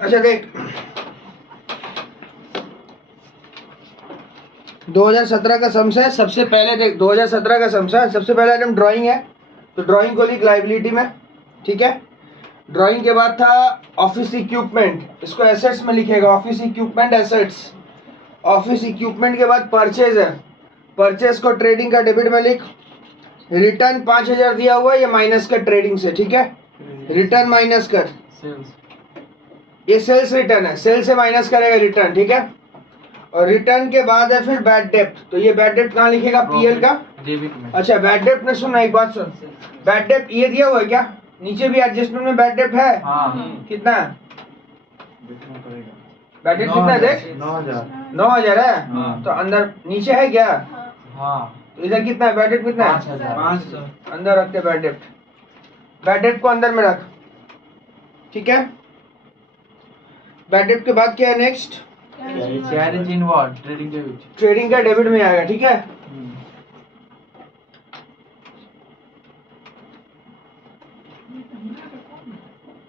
अच्छा देख, 2017 का सम्स है। सबसे पहले देख 2017 का सम्स है। सबसे पहले आइटम ड्राइंग है, तो ड्राइंग को लिख लाइबिलिटी में, ठीक है। ड्राइंग के बाद था ऑफिस इक्विपमेंट, इसको एसेट्स में लिखेगा, office equipment assets. Office equipment के बाद परचेज है, परचेज को ट्रेडिंग का डेबिट में लिख। रिटर्न 5000 दिया हुआ है, ये माइनस कर ट्रेडिंग से, ठीक है। रिटर्न माइनस कर, ये सेल्स रिटर्न है, सेल से माइनस करेगा रिटर्न, ठीक है। और रिटर्न के बाद है फिर बैड डेप्ट, तो ये बैड डेप्ट कहाँ लिखेगा, पीएल का डेबिट में। अच्छा बैड डेप्ट में सुन, एक बात सुन, बैड डेप्ट ये दिया हुआ है क्या, नीचे भी एडजस्टमेंट में बैड डेप्ट है। कितना बैड डेप्ट कितना है देख, 9000 है। तो अंदर नीचे है क्या, तो इधर कितना है बैड डेप्ट, कितना है 5000। अंदर रखते बैड डेप्ट, बैड डेप्ट को अंदर में रख, ठीक है। बैड डेप्ट के बाद क्या है next, carriage in what, trading debit, trading का डेबिट में आएगा, ठीक है।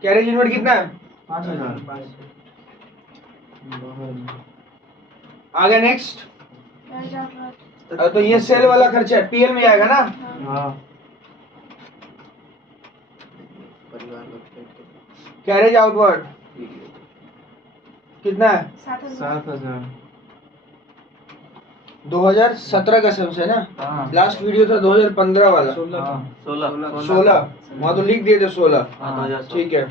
कैरेज इनवर्ड कितना है 5000। आगे नेक्स्ट, तो ये सेल वाला खर्चा पीएल में आएगा ना। कैरेज आउटवर्ड कितना है 7000। 2017 का सम्स है ना, लास्ट वीडियो था 2015 वाला, 16 वहाँ तो लिख दिए थे 16, ठीक है।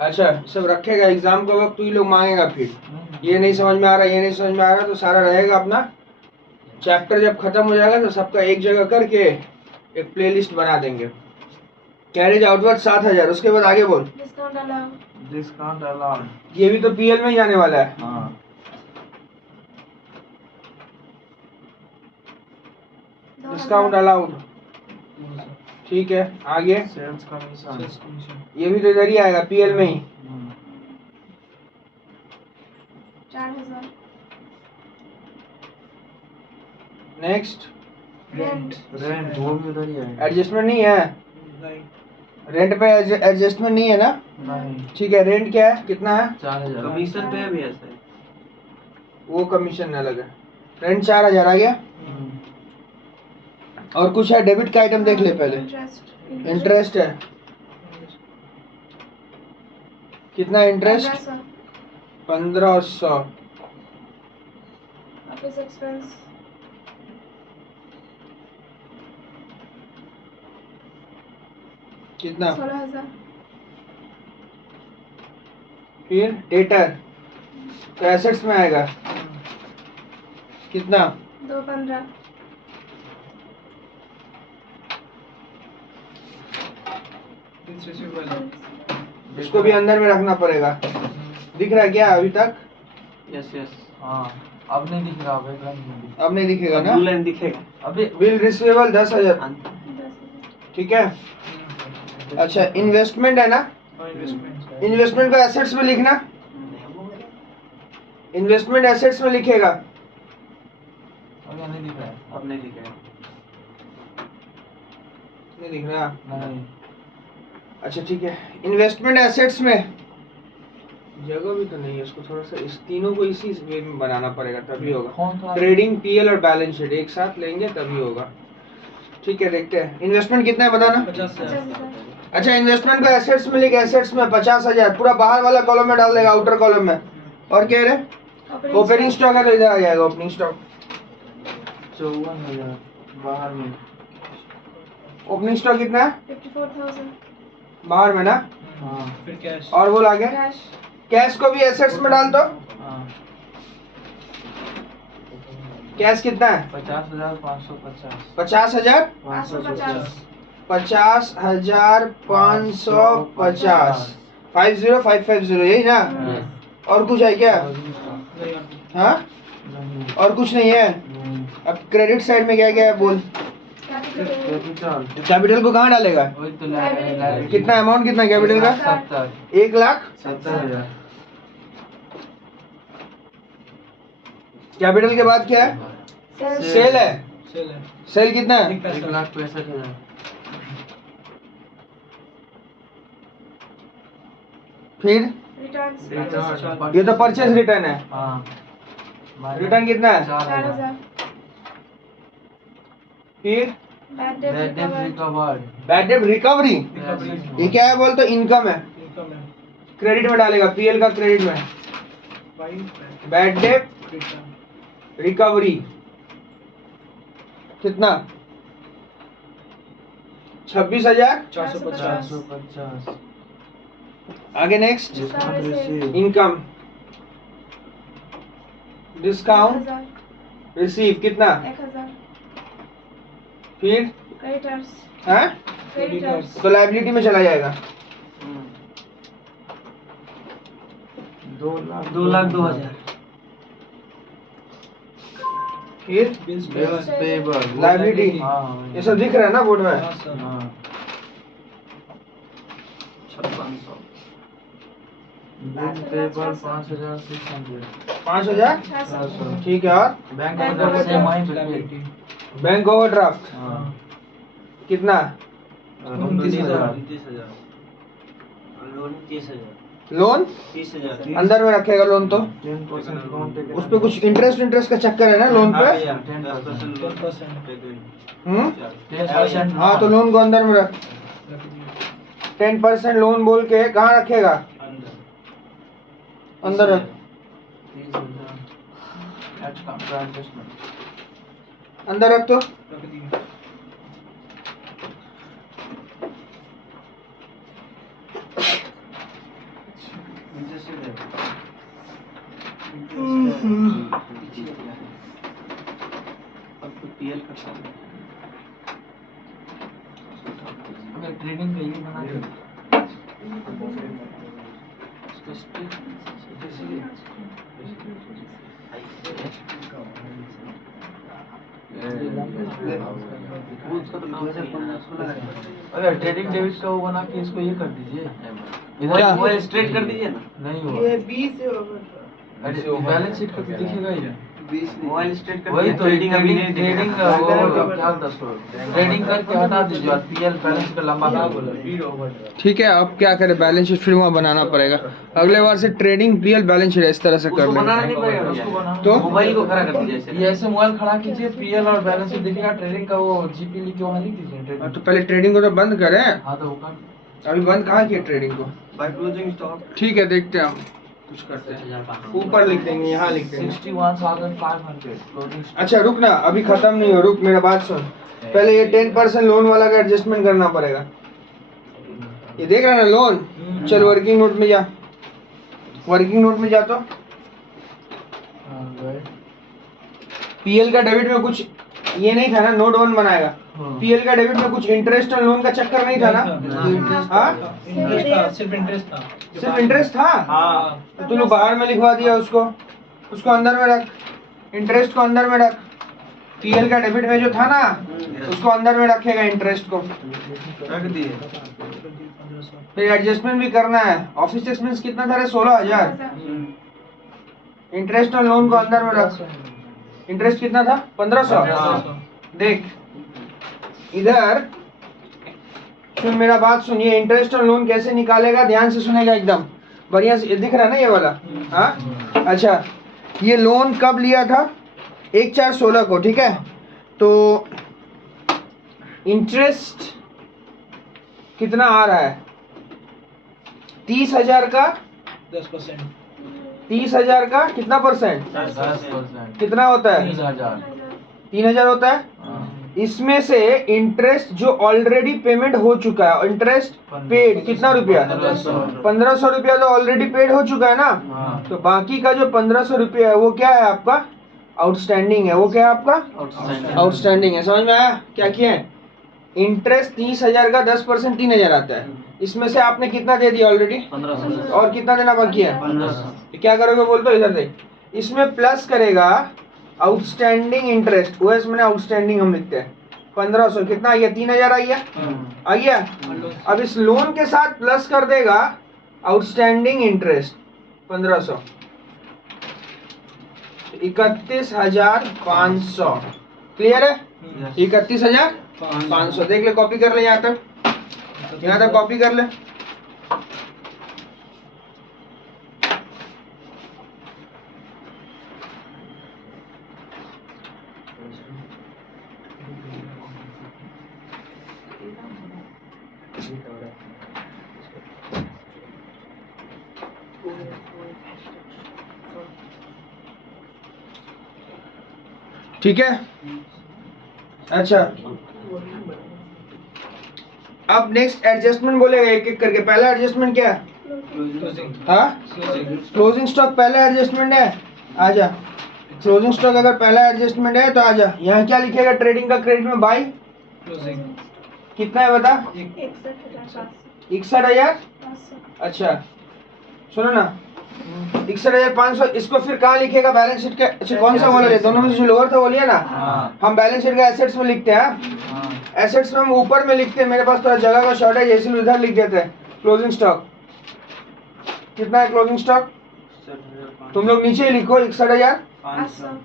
अच्छा सब रखेगा, एग्जाम का वक्त तू ही लोग मांगेगा, फिर ये नहीं समझ में आ रहा, ये नहीं समझ में आ रहा, तो सारा रहेगा अपना चैप्टर जब खत्म हो जाएगा तो सबका एक जगह करके एक प्लेलिस्ट बना देंगे। कैरेज आउटवर्ड 7000, उसके बाद आगे बोल। डिस्काउंट अलाउड, ये भी तो पीएल में ही आने वाला है। डिस्काउंट अलाउड, ठीक है। आगे सेल्स कमीशन, ये भी तो इधर ही आएगा पीएल में ही। 4000। नेक्स्ट रेंट, रेंट वो भी उधर ही आएगा, एडजस्टमेंट नहीं है, रेंट पे एडजस्टमेंट नहीं है ना, ठीक है। रेंट क्या है, कितना है 4000, कमीशन पे भी है सर, वो कमीशन न लगे। रेंट 4000 आ गया। और कुछ है डेबिट का आइटम देख ले पहले, इंटरेस्ट है, कितना इंटरेस्ट 1500। ऑफिस एक्सपेंस कितना 16000। फिर डेटर तो एसेट्स में आएगा, कितना 215। इसको भी अंदर में रखना पड़ेगा, दिख रहा है क्या अभी तक? यस यस, हाँ अब नहीं दिख रहा, अब नहीं दिखेगा ना, लाइन दिखेगा अभी। बिल रिसीवेबल 10000, ठीक है। अच्छा इन्वेस्टमेंट है ना, इन्वेस्टमेंट को एसेट्स में लिखना, इन्वेस्टमेंट एसेट्स में लिखेगा। अब नहीं दिख रहा है, अब नहीं दिखेगा, नहीं दिख रहा नहीं। अच्छा ठीक है, इन्वेस्टमेंट एसेट्स में जगह भी तो नहीं है, इसको थोड़ा सा इस तीनों को इसी वे में बनाना पड़ेगा तभी होगा। ट्रेडिंग पीएल और बैलेंस शीट एक साथ लेंगे तभी होगा, ठीक है। देखते हैं इन्वेस्टमेंट कितना है बताना। 50,000। अच्छा इन्वेस्टमेंट को एसेट्स में लिख, एसेट्स में 50,000 पूरा बाहर वाला कॉलम में डाल देगा, आउटर कॉलम में। और कह रहे ओपनिंग स्टॉक है तो इधर आ जाएगा ओपनिंग स्टॉक 54,000 बाहर में। ओपनिंग स्टॉक कितना है 54,000 बाहर में ना। फिर कैश, और बोल आगे कैश को भी एसेट्स में डाल दो। कैश कितना है 50,550। 50,550 50,550 यही ना। और कुछ है क्या? हाँ और कुछ नहीं है। अब क्रेडिट साइड में क्या क्या है बोल। कैपिटल को कहाँ डालेगा? कितना अमाउंट कितना कैपिटल का? 1,70,000। कैपिटल के बाद क्या है? सेल है। सेल कितना है? 1,65,000। फिर रिटर्न ये तो परचेज रिटर्न है, हाँ रिटर्न कितना है? 4000 फिर bad debt recovered bad debt recovery, ये क्या है बोल तो इनकम है, क्रेडिट में डालेगा, पीएल का क्रेडिट में। बैड डेट रिकवरी कितना? 26,450। 450 आगे next receive income, discount 1000 receive कितना? 1000 फिर क्रेडिटर्स है तो लाइबिलिटी में चला जाएगा। 2,02,000 फिर बिल्स पेबल लाइबिलिटी, हाँ ये सब दिख रहा है ना बोर्ड में? हाँ 5600 बिल्स पेबल 5,600 5,000 600 ठीक है। और bank bank overdraft same overdraft. वही बैंक ओवरड्राफ्ट हाँ कितना? 29,000 लोन अंदर में रखेगा लोन तो 10% डिस्काउंट उस पे कुछ इंटरेस्ट का चक्कर है ना लोन पे? 10% हाँ तो लोन को अंदर में रख, 10% लोन बोल के कहाँ रखेगा? अंदर रख, 30,000 एच का एडजस्टमेंट अंदर रख तो ट्रेडिंग का ये बना अरे ट्रेडिंग डेबिट का वो बना के इसको ये कर दीजिए, क्या? इधर स्ट्रेट कर दीजिए ना, नहीं हुआ ये 20 अरे बैलेंस शीट का तो दिखेगा ही, मोबाइल स्टेट कर वही तो ट्रेडिंग अभी नहीं ट्रेडिंग दिखेगा। क्या 10 ट्रेडिंग करके हटा दीजिए और पीएल बैलेंस का लंबा कर ठीक है। अब क्या करें, बैलेंस शीट फिर वहाँ बनाना पड़ेगा अगले बार से। ट्रेडिंग पीएल बैलेंस शीट इस तरह से कर उसको बनाना लेंगे। नहीं पड़ेगा उसको भैया। बनाना तो मोबाइल को खड़ा कर दीजिए ये ऐसे मोबाइल खड़ा कीजिए, पीएल और बैलेंस शीट दिखेगा, ट्रेडिंग का वो जीपी लिख के वहाँ लिख दीजिए ट्रेडिंग। तो पहले ट्रेडिंग को तो बंद करें, हाँ तो वो कर अभी बंद कहाँ किया ट्रेडिंग को? बाय क्लोजिंग स्टॉक ठीक है, देखते हैं हम कुछ करते हैं, ऊपर लिख देंगे, यहाँ लिख देंगे। 61,500 क्लोजिंग अच्छा रुक ना, अभी खत्म नहीं हो, रुक मेरा बात सुन। पहले ये 10% लोन वाला का एडजस्टमेंट करना पड़ेगा। ये देख रहा है ना लोन, चल वर्किंग नोट में जा, वर्किंग नोट में जा तो पीएल का डेबिट में कुछ ये नहीं था ना, नोट 1 बनाएगा। पीएल का डेबिट में कुछ इंटरेस्ट और लोन का चक्कर नहीं था ना? हाँ सिर्फ इंटरेस्ट था। सिर्फ इंटरेस्ट था। तो तूने बाहर में लिखवा दिया उसको, उसको अंदर में रख, इंटरेस्ट को अंदर में रख। पीएल का डेबिट में जो था ना उसको अंदर में रखेगा, इंटरेस्ट को रख दिए। फिर एडजस्टमेंट भी करना है। ऑफिस एक्सपेंस कितना था रे? 16,000। इंटरेस्ट और लोन को अंदर में रख। इंटरेस्ट कितना था? 1500। देख इधर सुन, मेरा बात सुन, ये इंटरेस्ट और लोन कैसे निकालेगा, ध्यान से सुनेगा एकदम बढ़िया से। दिख रहा है ना ये वाला? हाँ अच्छा, ये लोन कब लिया था? 1/4/16 को, ठीक है। तो इंटरेस्ट कितना आ रहा है? 30,000 का 10%। 30,000 का कितना परसेंट? 10%। कितना होता है? 30,000। 3,000 होता है। इसमें से इंटरेस्ट जो ऑलरेडी पेमेंट हो चुका है, इंटरेस्ट पेड कितना रुपया? 1500 रुपया तो ऑलरेडी पेड हो चुका है ना। हाँ। तो बाकी का जो 1500 रुपया है वो क्या है आपका? आउटस्टैंडिंग है। वो क्या है आपका? आउटस्टैंडिंग है। समझ में आया क्या किया है? इंटरेस्ट 30,000 का 10% 3,000 आता है। इसमें से आपने कितना दे दिया ऑलरेडी? 1500 और कितना देना बाकी है? 1500। क्या करोगे बोल दो इधर से। इसमें प्लस करेगा आउटस्टैंडिंग इंटरेस्ट, वो इसमें आउटस्टैंडिंग हम लिखते हैं 1500। कितना आ गया? 3,000 आ गया। आ गया। अब इस लोन के साथ प्लस कर देगा आउटस्टैंडिंग इंटरेस्ट 1500, 31,500। क्लियर है? 31,500। देख ले, कॉपी कर ले, यहाँ तक कॉपी कर ले। ठीक है। अच्छा, अब नेक्स्ट एडजस्टमेंट बोलेगा एक एक करके। पहला एडजस्टमेंट क्या है? Closing. हाँ, Closing. क्लोजिंग स्टॉक पहला एडजस्टमेंट है। आजा, क्लोजिंग स्टॉक अगर पहला एडजस्टमेंट है तो आजा। यहाँ क्या लिखेगा? ट्रेडिंग का क्रेडिट में बाई Closing. कितना है बता? 61,000। 61,500। अच्छा सुनो ना, 61,500। इसको फिर कहाँ लिखेगा? बैलेंस शीट का। अच्छा कौन सा बोला? दोनों में से लोअर था बोलिए ना। हाँ। हम बैलेंस शीट का एसेट्स में लिखते हैं। हाँ। एसेट्स में हम ऊपर में लिखते हैं। मेरे पास थोड़ा जगह का शॉर्ट है, जैसे उधर लिख देते हैं। क्लोजिंग स्टॉक कितना है? क्लोजिंग स्टॉक तुम लोग नीचे ही लिखो 61,500।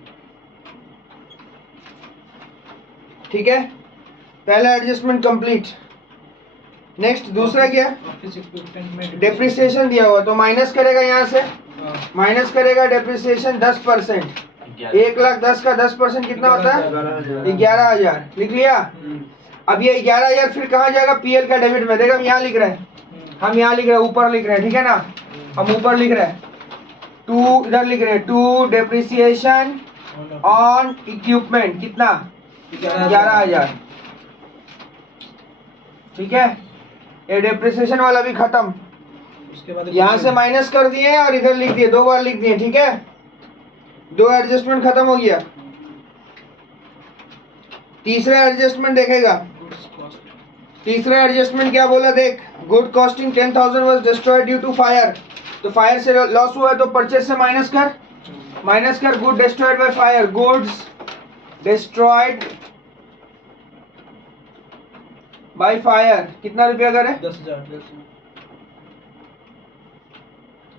ठीक है, पहला एडजस्टमेंट कंप्लीट। नेक्स्ट दूसरा क्या? Office equipment में डेप्रिसिएशन दिया हुआ तो माइनस करेगा यहाँ से, हाँ, माइनस करेगा डेप्रिसिएशन 10%। 1,10,000 का 10% कितना होता है? 11,000। लिख लिया। अब ये 11,000 फिर कहाँ जाएगा? पीएल का डेबिट में। देखो हम यहाँ लिख रहे हैं, हम यहाँ लिख रहे हैं, ऊपर लिख रहे हैं। ठीक है ना, हम ऊपर लिख रहे हैं टू, इधर लिख रहे हैं टू डेप्रिसिएशन ऑन इक्विपमेंट कितना? 11,000। ठीक है, ये डेप्रिसिएशन वाला भी खत्म। उसके बाद यहाँ से माइनस कर दिए और इधर लिख दिए, 2 बार लिख दिए। ठीक है, 2 एडजस्टमेंट खत्म हो गया। तीसरा एडजस्टमेंट देखेगा। Goods cost. तीसरा एडजस्टमेंट क्या बोला देख? Good costing 10,000 was destroyed due to fire. तो फायर से लॉस हुआ है तो परचेज से माइनस कर, माइनस कर good destroyed by fire. Goods destroyed by fire कितना रुपया करे? 10,000.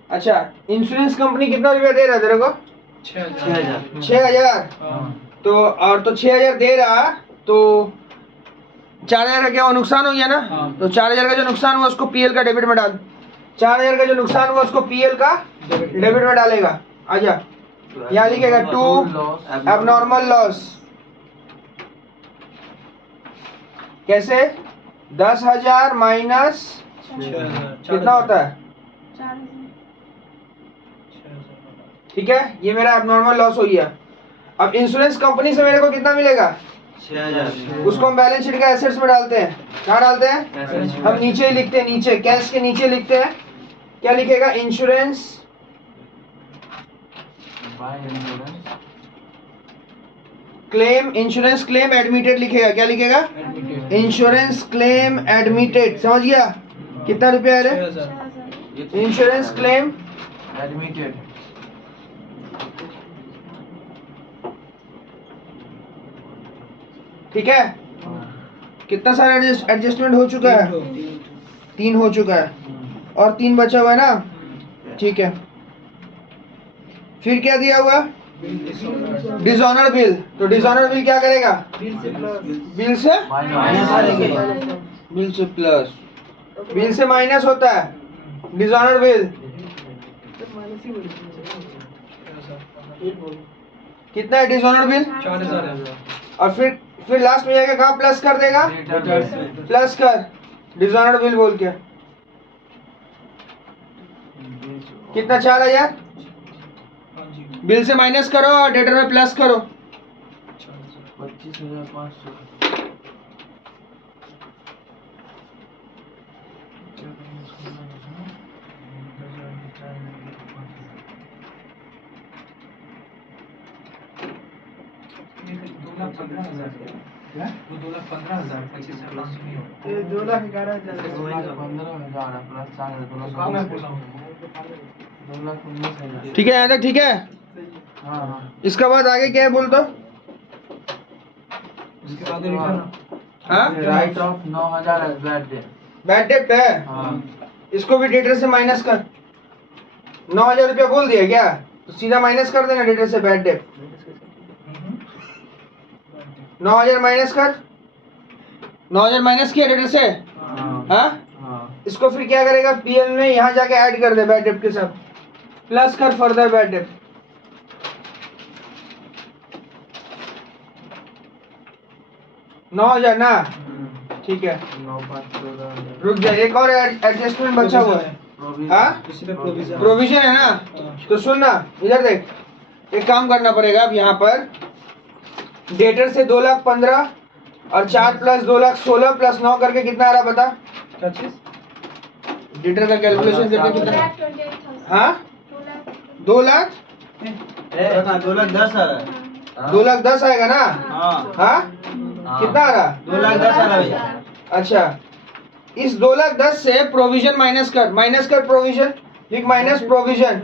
अच्छा, इंश्योरेंस कंपनी कितना रुपया दे रहा है तेरे को? 6,000. 6,000। हाँ. तो और तो 6,000 दे रहा, तो 4,000 का क्या हुआ? नुकसान हो गया ना। हाँ। तो 4,000 का जो नुकसान हुआ उसको पीएल का डेबिट में डाल। 4,000 का जो नुकसान हुआ उसको पीएल का डेबिट में डालेगा। आजा, यहाँ लिखेगा टू एबनॉर्मल लॉस। कैसे? 10,000 माइनस 6,000. कितना होता है? 4,000। ठीक है, ये मेरा एबनॉर्मल लॉस हो गया। अब इंश्योरेंस कंपनी से मेरे को कितना मिलेगा? 6,000। उसको हम बैलेंस शीट का एसेट्स में डालते हैं। कहाँ डालते हैं? हम नीचे ही लिखते हैं, नीचे कैश के नीचे लिखते हैं। क्या लिखेगा? Insurance claim, insurance claim admitted लिखेगा। क्या लिखेगा? Admitted. Insurance claim admitted. समझ गया? कितना रुपया है रे? 6,000. 6,000। Insurance claim admitted. ठीक है। कितना सारा एडजस्टमेंट हो चुका है? 3 हो चुका है और 3 बचा हुआ है ना। ठीक है, फिर क्या दिया हुआ? Dishonour bill. तो डिसऑनर बिल क्या करेगा? बिल से बिल से प्लस, बिल से माइनस होता है डिसऑनर बिल। कितना है डिसऑनर बिल? 4,000. और फिर लास्ट में जाके कहाँ प्लस कर देगा? प्लस कर डिसऑनर बिल बोल के। कितना? 4,000। हाँ जी. बिल से माइनस करो और डेटर में प्लस करो। 4,000. 25,500। वो 2,15,000. 25,500 नहीं होगा. 2,11,000 प्लस 4,000 2,19,000। ठीक है, यहाँ तक ठीक है। हाँ हाँ। इसका बाद आगे क्या है बोल तो? उसके बाद रिटर्न. हाँ, write off 9,000 as bad debt. Bad debt है। हाँ। इसको भी डेटर से माइनस कर। 9,000 रुपया बोल दिया क्या? तो सीधा माइनस कर देना डेटर से बैड डेट। 9,000 माइनस कर। 9,000 माइनस किया डेटर से। हाँ। हाँ, हाँ। इसको फिर क्या करेगा? पीएल में यहाँ जाके ऐड कर दे बैड डेट के साथ, प्लस कर फर्दर बैड डेट। 9,000 ना। ठीक है 9 5 14 रुक जा, एक और एडजस्टमेंट बचा हुआ है। हाँ इसी पे प्रोविजन प्रोविजन है ना, तो सुन ना इधर देख, एक काम करना पड़ेगा अब यहाँ पर डेटर से 2,15,000 और 4 + 2,16,000 + 9 करके कितना आ रहा बता। क्या चीज डेटर का कैलकुलेशन करके कितना, 2,28,000 हाँ 2 लाख 2,10,000 आ रहा है। 2,10,000 आएगा ना, हाँ हाँ कितना आ रहा, 2,10,000 आ रहा है। अच्छा इस 2,10,000 से प्रोविजन माइनस कर प्रोविजन, लिख माइनस प्रोविजन।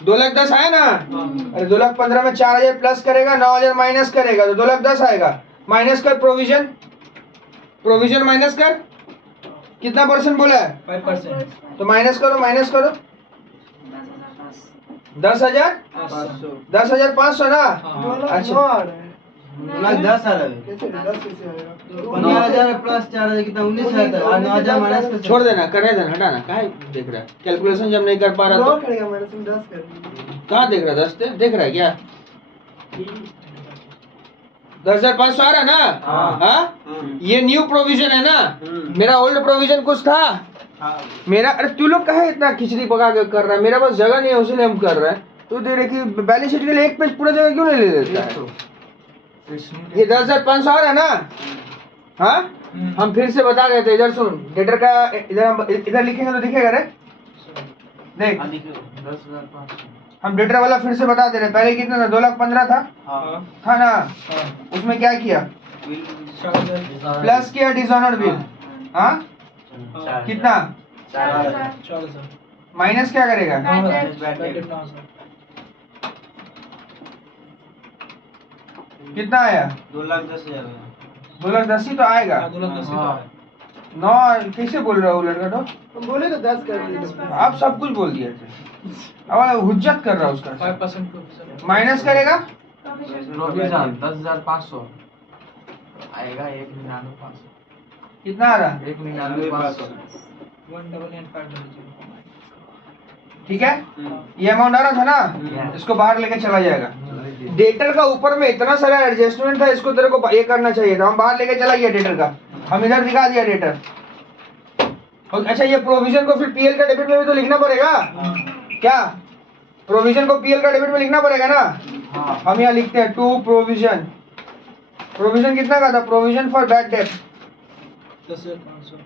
2,10,000 आया ना, अरे 2,15,000 में 4,000 प्लस करेगा, 9,000 माइनस करेगा तो 2,10,000 आएगा। माइनस कर प्रोविजन, प्रोविजन माइनस कर, कितना परसेंट बोला है, 5%। तो माइनस करो 10,000 500 10,500 ना, हाँ। अच्छा 2,10,000 आ रहा है। 15,000 प्लस 4,000 कितना 19,000 और 9,000 माइनस कर छोड़ देना, करने देना, हटाना, काहे देख रहा है कैलकुलेशन जब नहीं कर पा रहा तो कहाँ देख रहा है, 10 देख रहा है क्या, 10,500 आ रहा ना, हाँ ये न्यू प्रोविजन है ना, मेरा ओल्ड प्रोविजन कुछ था मेरा। अरे तू लोग कहे इतना खिचड़ी पका के कर रहा है, मेरा पास जगह नहीं है उसलिए हम कर रहे हैं। तू दे रहे कि बैलेंस शीट के लिए एक पेज पूरा जगह क्यों नहीं ले लेता है। ये 10,500 आ रहा है ना, हाँ हम फिर से बता गए थे, इधर सुन डेटर का, इधर लिखेंगे तो दिखेगा रे, देख 10,500 हम डेटर वाला फिर से बता दे रहे, पहले कितना था 2,15,000 था ना, उसमें क्या किया, 4,000 प्लस किया डिसऑनर बिल, हाँ कितना 4,000 माइनस क्या करेगा, कितना आया 2,10,000 2,10,000 ही तो आएगा। 2,10,000 नौ कैसे बोल रहा हूँ लड़का, तो बोले तो 10 कर दिए। आप सब कुछ बोल दिए थे, अब हुज्जत कर रहा है उसका। 5% प्रोविजन माइनस करेगा प्रोविजन 10,500 आएगा, 1,99,500 कितना आ रहा, 1,99,500 1,88,500। ठीक है ये अमाउंट आ रहा था ना, इसको बाहर लेके चला जाएगा। डेटर का ऊपर में इतना सारा एडजस्टमेंट था, इसको तेरे को ये करना चाहिए था, हम बाहर लेके चला गया डेटर का, हम इधर दिखा दिया डेटर। अच्छा ये प्रोविजन को फिर पीएल का डेबिट में भी तो लिखना पड़ेगा क्या, प्रोविजन को पीएल का डेबिट में लिखना पड़ेगा ना, हम यहाँ लिखते हैं टू प्रोविजन। प्रोविजन कितना का था, प्रोविजन फॉर बैड डेट 10,500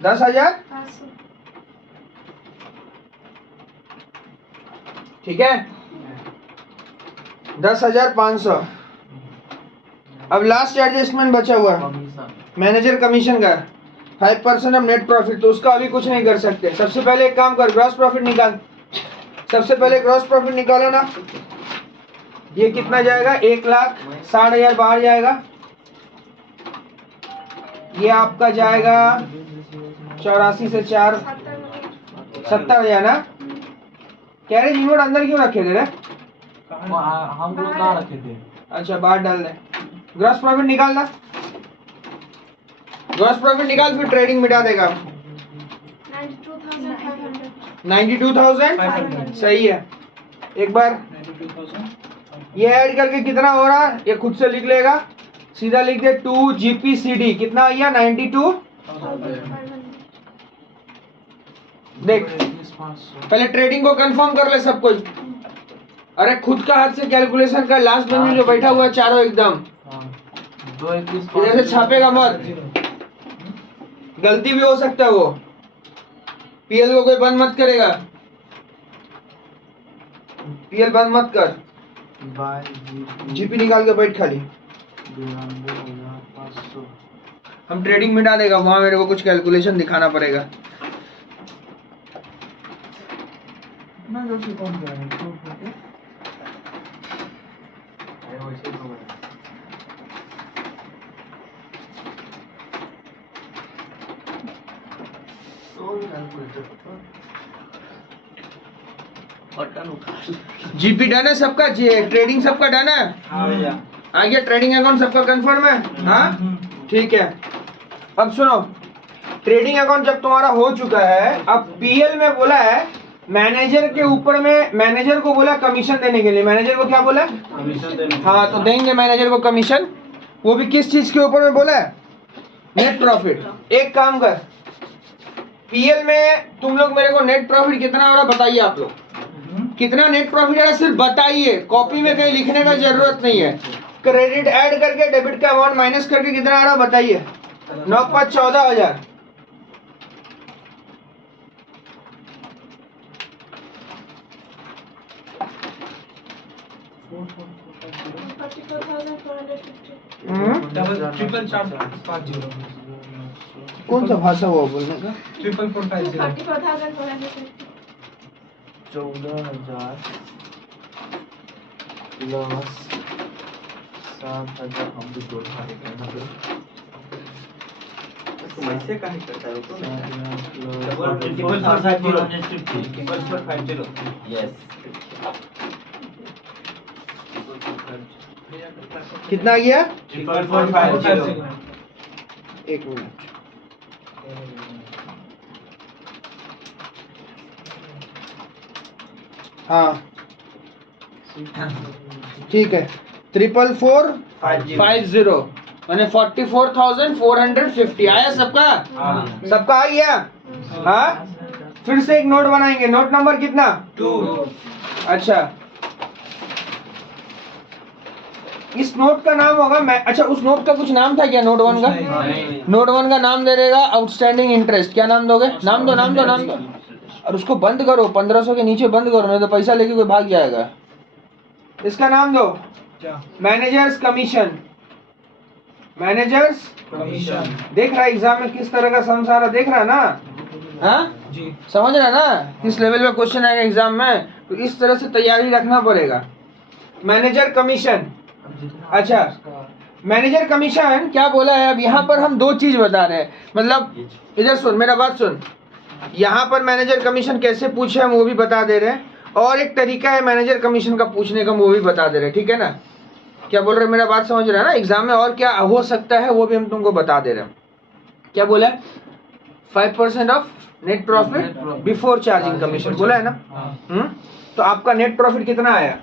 10,000, ठीक है 10,500। अब लास्ट एडजस्टमेंट बचा हुआ कमीशन मैनेजर कमीशन का 5% ऑफ नेट प्रॉफिट, तो उसका अभी कुछ नहीं कर सकते। सबसे पहले एक काम कर, ग्रॉस प्रॉफिट निकाल, सबसे पहले ग्रॉस प्रॉफिट निकालो ना, ये कितना जाएगा 1,60,000 बाहर जाएगा, ये आपका जाएगा 84 से 4 70,000 ना। कैरेज इनवर्ड अंदर क्यों रखे थे रे, हम लोग कहाँ रखे थे, अच्छा बाहर डाल दे। ग्रॉस प्रॉफिट निकालना, ग्रॉस प्रॉफिट निकाल, फिर ट्रेडिंग मिटा देगा। 92,000 सही है। एक बार 92,000 ये ऐड करके कितना हो रहा है ये खुद से लिख लेगा, सीधा लिख दे 2 GPCD कितना आया 92। देख 21,500 पहले ट्रेडिंग को कंफर्म कर ले सब कुछ। अरे खुद का हाथ से कैलकुलेशन कर, लास्ट बंद जो बैठा हुआ है चारों एकदम 2,21,500 इधर से छापेगा मत, गलती भी हो सकता है वो। पीएल को कोई बंद मत करेगा, पीएल बंद मत कर, जीपी निकाल के बैठ खाली। 92,500 हम ट्रेडिंग मिटा देगा, वहां मेरे को कुछ कैलकुलेशन दिखाना पड़ेगा। ना जो से कौन करेगा वैसे तो जीपी डन है सबका, ट्रेडिंग सबका डन है, हाँ भैया आ गया ट्रेडिंग अकाउंट सबका कंफर्म है, हाँ ठीक है। अब सुनो, ट्रेडिंग अकाउंट जब तुम्हारा हो चुका है, अब पीएल में बोला है मैनेजर के ऊपर में, मैनेजर को बोला कमीशन देने के लिए, मैनेजर को क्या बोला, कमीशन देने हाँ तो देंगे मैनेजर को कमीशन, वो भी किस चीज के ऊपर में बोला है, नेट प्रॉफिट। एक काम कर, पीएल में तुम लोग मेरे को नेट प्रॉफिट कितना हो रहा बताइए। आप लोग कितना नेट प्रॉफिट है सिर्फ बताइए, कॉपी में कहीं लिखने का जरूरत नहीं है। क्रेडिट ऐड करके डेबिट का अमाउंट माइनस करके कितना आ रहा बताइए। 9,14,000। डबल ट्रिपल 450 कौन सा भाषा हुआ बोलने का? 44450 34,450 14,000 प्लस 7,000 हम भी दो तुम ऐसे काहे करता है तो यस कितना आ गया? 44450 एक मिनट। हाँ ठीक है, 44450 मैंने 44,450 आया सबका? सबका आ गया? हाँ फिर से एक नोट बनाएंगे। नोट नंबर कितना? 2 अच्छा, इस नोट का नाम होगा मैं, अच्छा उस नोट का कुछ नाम था क्या? नोट 1 का? नोट 1 का नाम दे देगा आउटस्टैंडिंग इंटरेस्ट। क्या नाम दोगे? नाम दो नाम दो नाम दो। और उसको बंद करो, 1500 के नीचे बंद करो, नहीं तो पैसा लेके कोई भाग जाएगा। इसका नाम दो क्या? Managers commission. मैनेजर्स कमीशन देख रहा है एग्जाम में किस तरह का सम सारा देख रहा है ना? हाँ जी। समझ रहा है ना किस लेवल में क्वेश्चन आएगा एग्जाम में, तो इस तरह से तैयारी रखना पड़ेगा। Manager commission. अच्छा मैनेजर कमीशन क्या बोला है? अब यहाँ पर हम दो चीज बता रहे हैं, मतलब इधर सुन मेरा बात सुन। यहाँ पर मैनेजर कमीशन कैसे पूछे हम वो भी बता दे रहे हैं, और एक तरीका है मैनेजर कमीशन का पूछने का वो भी बता दे रहे हैं। ठीक है ना? क्या बोल रहे हैं मेरा बात समझ रहे हैं ना? एग्जाम में और क्या हो सकता है वो भी हम तुमको बता दे रहे हैं। क्या बोला है? 5% of net profit before charging commission बोला है ना? तो आपका नेट प्रॉफिट कितना आया?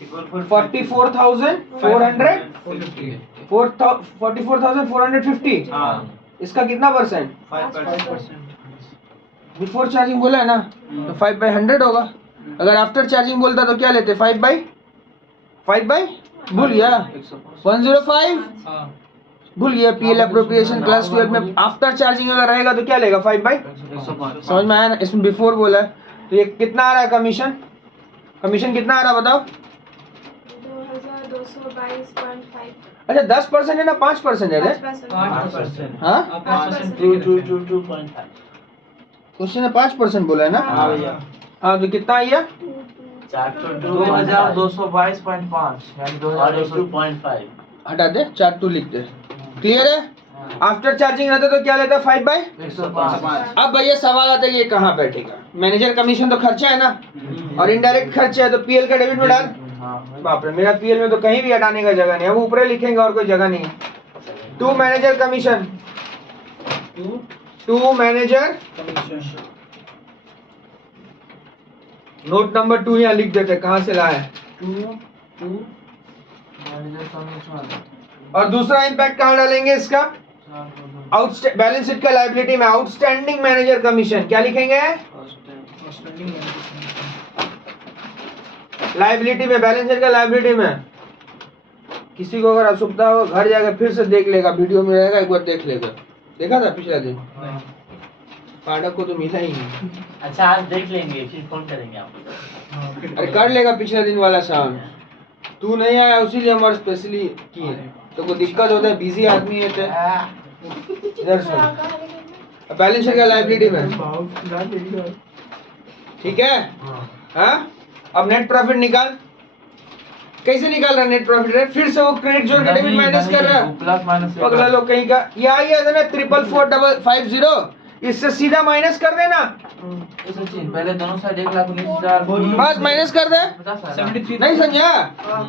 44,450। इसका कितना परसेंट? 5%। बिफोर चार्जिंग बोला है ना, तो 5/100 होगा। अगर आफ्टर चार्जिंग बोलता तो क्या लेते? 5/? भूल गया 105? हाँ भूल गया। पीएल अप्रोप्रिएशन क्लास 12 में आफ्टर चार्जिंग अगर रहेगा तो क्या लेगा? 5/? समझ में आया ना? इसमें बिफोर बोला है, तो ये कितना आ रहा है कमीशन? कमीशन कितना आ रहा है बताओ? 2,222.5 अच्छा 10% है ना 5% है रे? 5%। हाँ 5%। क्वेश्चन है 5% बोला है ना? हाँ भैया हाँ तो कितना आया? 2,222.5 यानी 2,200.5। हटा दे, 4 लिख दे। क्लियर है? आफ्टर चार्जिंग रहता तो क्या लेता? 5/? 105। अब भैया सवाल आता है ये कहाँ बैठेगा? मैनेजर कमीशन तो खर्चा है ना, और इनडायरेक्ट खर्चा है, तो पीएल का डेबिट में डाल। बाप रे, मेरा पीएल में तो कहीं भी हटाने का जगह नहीं है, वो ऊपर लिखेंगे और कोई जगह नहीं है। 2 manager commission, 2 manager commission. Note number 2 यहाँ लिख देते, कहाँ से लाए? और दूसरा इम्पैक्ट कहाँ डालेंगे इसका? बैलेंस शीट का लायबिलिटी में आउटस्टैंडिंग मैनेजर कमीशन क्या लिखेंगे? लायबिलिटी में, बैलेंस शीट का लायबिलिटी में। किसी को अगर असुविधा हो घर जाकर फिर से देख लेगा, वीडियो में रहेगा, एक बार देख लेगा। देखा था पिछला दिन? पाठक को तो मिला ही नहीं। अच्छा आज देख लेंगे फिर फोन करेंगे आपको। अरे कर लेगा पिछला दिन वाला शाम। तू नहीं आया उसीलिए हमारे स्पेशली किए। तो कोई दिक्कत होता है, बिजी आदमी है तो इधर सुन, बैलेंस शीट का लायबिलिटी में। ठीक है? हाँ अब नेट प्रॉफिट निकाल। कैसे निकाल रहा है नेट प्रॉफिट है? फिर से वो क्रेडिट जोड़ के डेबिट माइनस कर रहा है। प्लस माइनस पगला लोग कहीं का। ये आ गया था ना 44,450, इससे सीधा माइनस कर देना। पहले दोनों साइड 1,19,000 बस माइनस कर दे। 73 नहीं समझा?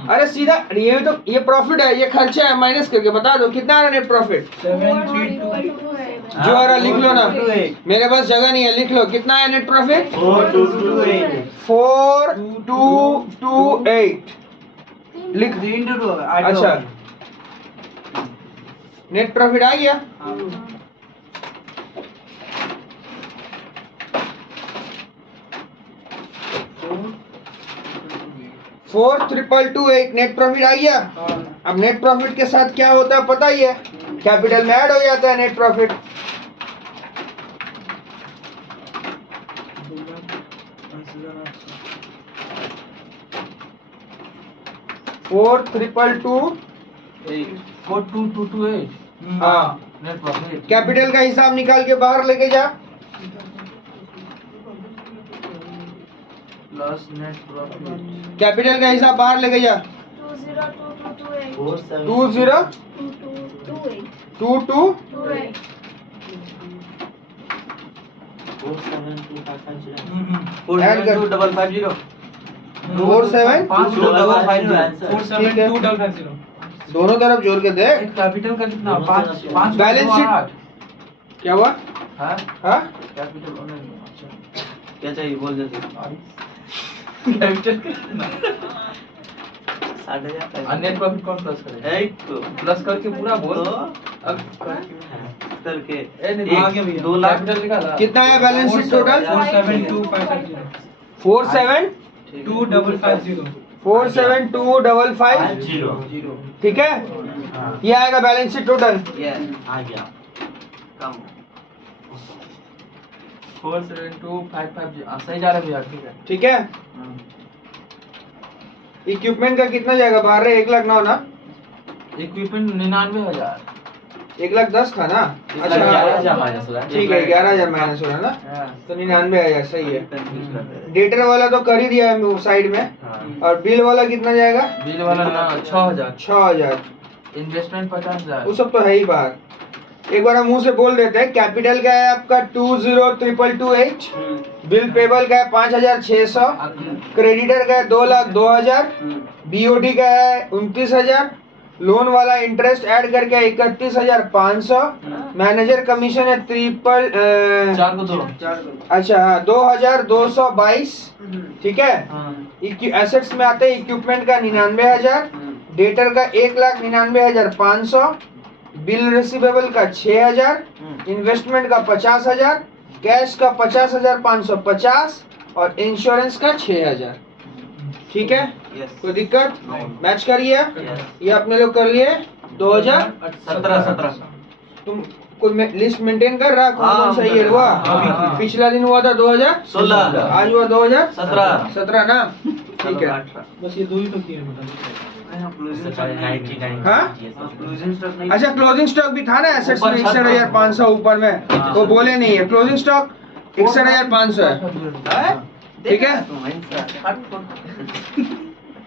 अरे सीधा, ये तो ये प्रॉफिट है, ये खर्चा है, माइनस करके बता दो कितना आ रहा नेट प्रॉफिट। 732 है। जो आ रहा लिख लो ना, मेरे पास जगह नहीं है, लिख लो कितना है नेट प्रॉफिट। 4228 लिख। अच्छा नेट प्रॉफिट आ गया। फोर 4,228 नेट प्रॉफिट आ गया। अब नेट प्रॉफिट के साथ क्या होता है पता ही है, कैपिटल में ऐड हो जाता है नेट प्रॉफिट। 4,228 4228 हाँ नेट प्रॉफिट। कैपिटल का हिसाब निकाल के बाहर लेके जा। प्लस नेट प्रॉफिट कैपिटल का हिसाब बाहर लेके जा। 202228 202228 ऐड कर 47250 47 47250 ठीक है। 2,550 दोनों तरफ जोड़ के दे। कैपिटल का कितना? 5 बैलेंस शीट क्या हुआ? हाँ हाँ कैपिटल क्या चाहिए बोल जल्दी। कैपिटल का कितना? 60,000 नेट प्रॉफिट कौन प्लस करेगा? एक तो प्लस करके पूरा बोल। तो अब करके ए नहीं आ गया भैया। 2 लाख कैपिटल निकाला कितना है बैलेंस शीट टोटल? 472,550 47 2,550 जीरो ठीक है। ये आएगा बैलेंस शीट टोटल। यस आ गया। कम 472,550 सही जा रहा है भैया। ठीक है। ठीक है। इक्विपमेंट का कितना जाएगा बाहर? 1,09,000 ना? इक्विपमेंट 99,000। 1,10,000 था ना? अच्छा 11,000 माइनस हो रहा है। ठीक है 11,000 माइनस हो रहा है ना, हाँ। तो 99,000 सही है। कंफ्यूज करते हैं। डेटर वाला तो कर ही दिया है साइड में। हाँ। और बिल वाला कितना जाएगा? बिल वाला 6,000। 6,000। इन्वेस्टमेंट 50,000। वो सब तो है ही बाहर। एक बार हम मुंह से बोल देते हैं। कैपिटल का है आपका 20,228, बिल पेबल का है 5,600, क्रेडिटर का है 2,02,000, बीओडी का है 29,000, लोन वाला इंटरेस्ट ऐड करके 31,500, मैनेजर कमीशन है 4 को 2। अच्छा हाँ 2,222 ठीक है। हाँ। एसेट्स में आते हैं इक्विपमेंट का 99,000, डेटर का 1,99,500, बिल रिसीवेबल का 6,000, इन्वेस्टमेंट का 50,000, कैश का 50,550 और इंश्योरेंस का 6,000। ठीक है। यस कोई दिक्कत? मैच करिए। यस ये अपने लोग कर लिए 2000। 17 तुम कोई लिस्ट मेंटेन कर रहा? कौन कौन सा ईयर हुआ? हाँ। पिछला दिन हुआ था 16 आज हुआ 17 2017 ना? ठीक है। बस ये 2 ही तो किए हैं बता। उससे पहले 99 हाँ? अच्छा क्लोजिंग स्टॉक भी था ना एसेट्स में ऊपर छत 61,500 ऊपर में, वो बोले नहीं है। क्लोजिंग स्टॉक 61,500 है। ठीक है।